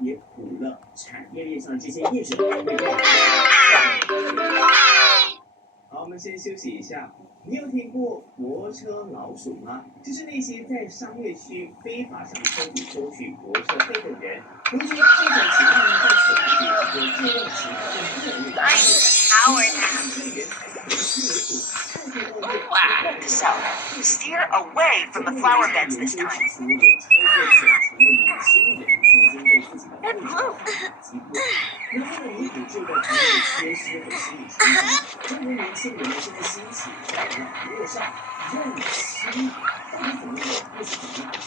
也苦了产业链上这些业者。好，我们先休息一下。你有听过泊车老鼠吗？就是那些在商业区非法向车主收取泊车费的人。如今这种情况呢，在此南地有这样情况就越来越多。So, steer away from the flower beds this time. And blue. 然后呢，你补这个职业缺失和心理创伤，中国年轻人呢现在兴起在网络上认亲，到底怎么做，又是怎么回事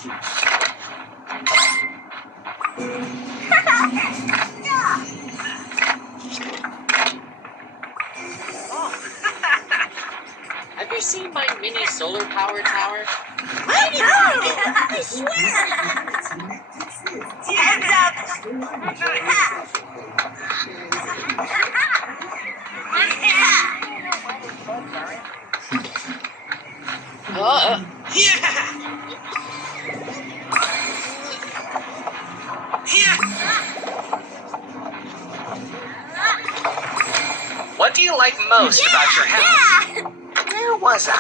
？Have you seen my mini solar power tower? I swear! Hands up! What do you like most about your house? Where was I?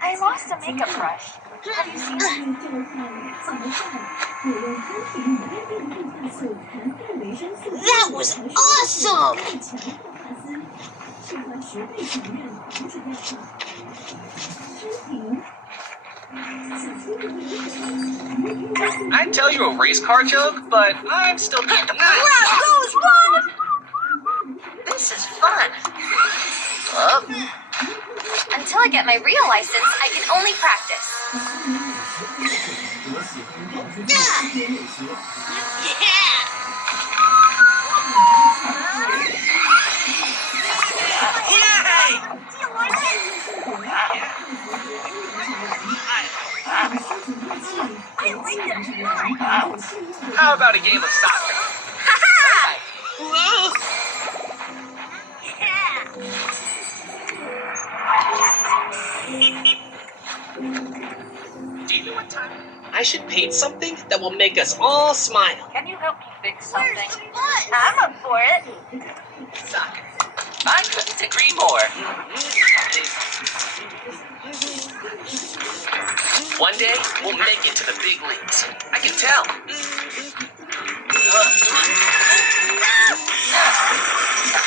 I lost a makeup brush. Have you seen it? That was awesome! I'd tell you a race car joke, but I'm still Let the crowd goes wild! This is fun. Until I get my real license, I can only practice. How about a game of soccer? Do you know what time? I should paint something that will make us all smile. Can you help me fix something? I'm up for it. Soccer. I couldn't agree more. One day, we'll make it to the big leagues. I can tell.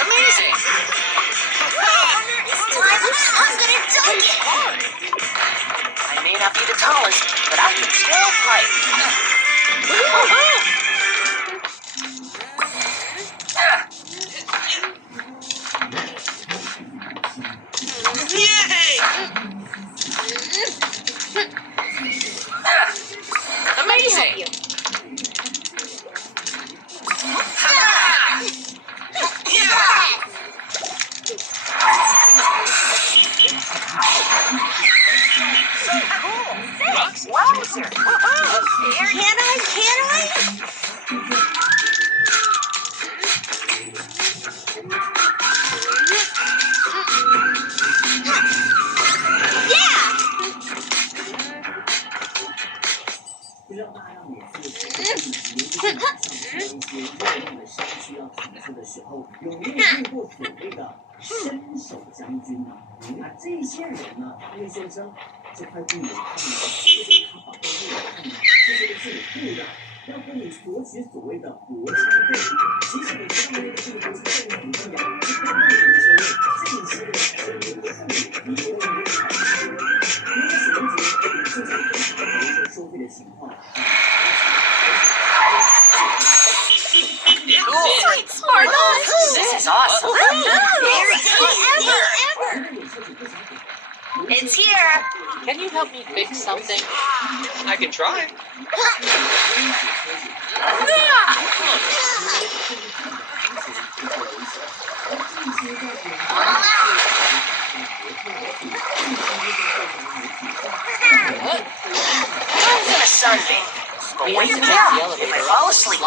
Amazing! This time I'm gonna dunk it! I may not be the tallest, but I can still play. Amazing! Wowzer! Can I?让大量免费的车子上一些热闹的小区要停车的时候，有没有遇过所谓的伸手将军呢？那这些人呢，他会说声这块地我看了，就是他把这块地我看了，这些都是你雇的，要跟你索取所谓的泊车费。其实你知道那个这个不是政府的呀，是公共停车位，这些人是你的雇主，你就会有考虑。那个什么这种收费的情况。This is awesome. It's here. Can you help me fix something? I can try. I was in a sunbathe. We have to take the elevator If I up fall the asleep.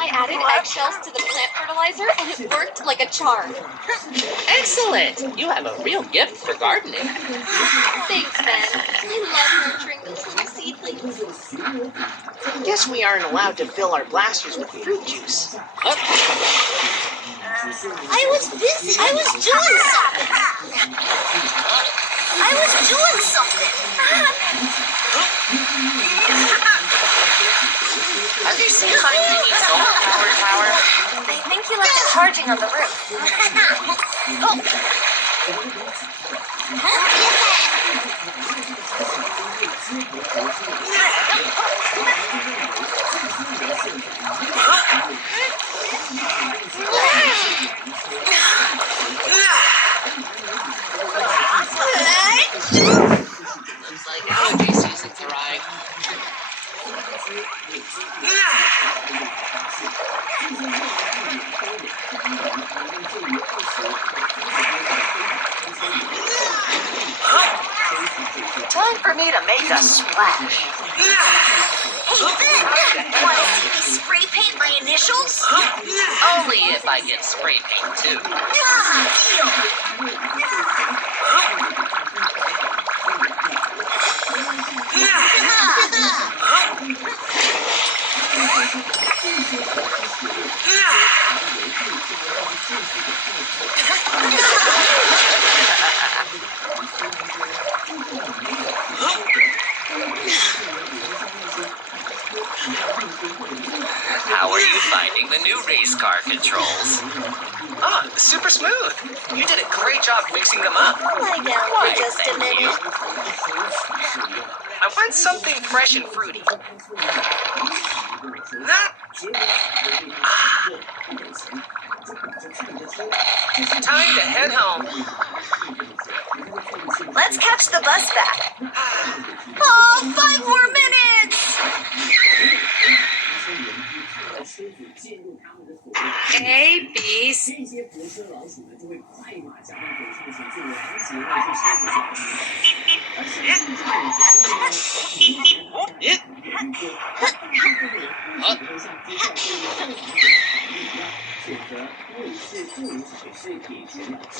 I added eggshells to the plant fertilizer and it worked like a charm. Excellent! You have a real gift for gardening. Thanks, Ben. I love nurturing those little seedlings. Guess we aren't allowed to fill our blasters with fruit juice. Oh, I was busy. I was doing something. have you seen my mini solar power tower? I think he left it charging on the roof. Looks like allergy season's arrived. Time for me to make a splash. Want to see me spray paint my initials? Only if I get spray paint too. How are you finding the new race car controls? Ah, super smooth. You did a great job fixing them up. Lie down Why, for just a thank you. minute. I want something fresh and fruity. Ah, time to head home. Let's catch the bus back. Oh, 5 more minutes! A, B, C. 这些泊车老鼠呢，就会快马加鞭地冲上这个拦截那些车子下去。而实际上，这种情况呢，不会像接下这个正常的法律一样，选择卫士助理水是给钱了事。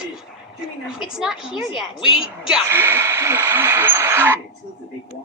It's not here yet. We got it! 车子被刮。